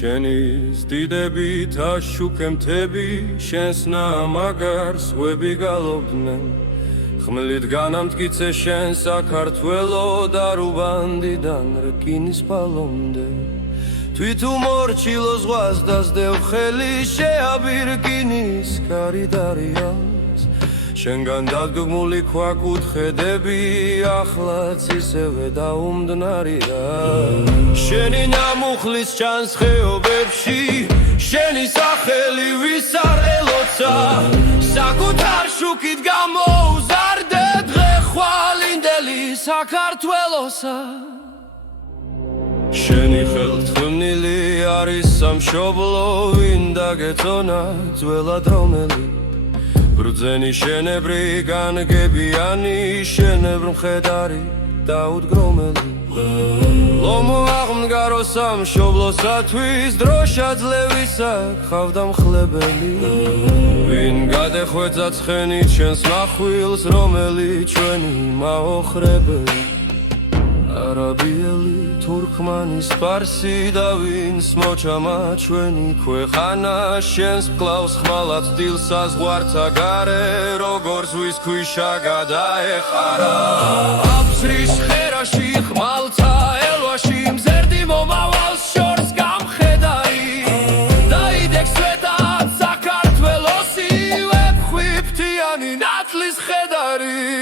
შენის დიდებით აშუქე მთები შენს ნამაგარს ვები გალობდნენ ხმლით განამტკიცე შენ საქართველო და რუბანდიდან რკინის პალომდე თვით უმორჩილო ზღვას დასდევ ხელი შეაბირკინის კარი დარიალს შენგან დადგმული ქვაკუთხედები ახლაც ისევე დაუმდნარია შენი ნამუხლის ჩანს ხეობებში შენი სახელი ვის არ ელოცა საკუთარ შუქით გამოუზარდე დღე ხვალინდელი საქართველოსა შენი ხელთხმნილი არის სამშობლო ვინ დაგეწონა ძველად რომელი ბრძენი შენებრი განგებიანი შენებრ მხედარი დაუდგრომელი ლომო აღმდგარო სამშობლოსათვის დროშა ძლევისა ხავდა მხლებელი ვინ გადეხვეწა ცხენით შენს მახვილს რომელი ჩვენი მაოხრებელი არაბიელი თურქმანი სპარსი და ვინც მოჩამა ჩვენი ქვეყანა შენს მკლავს ხმალად დილს საზღვართა გარე როგორც ვის ქვიშა გადაეხარა აფსრის ხერაში ხმალთა ელვაში მზერდი მომავალს შორს გამხედარი დაიდექს სვეტად საქართველოსი ვებხვი ფრთიანი ნათლის ხედარი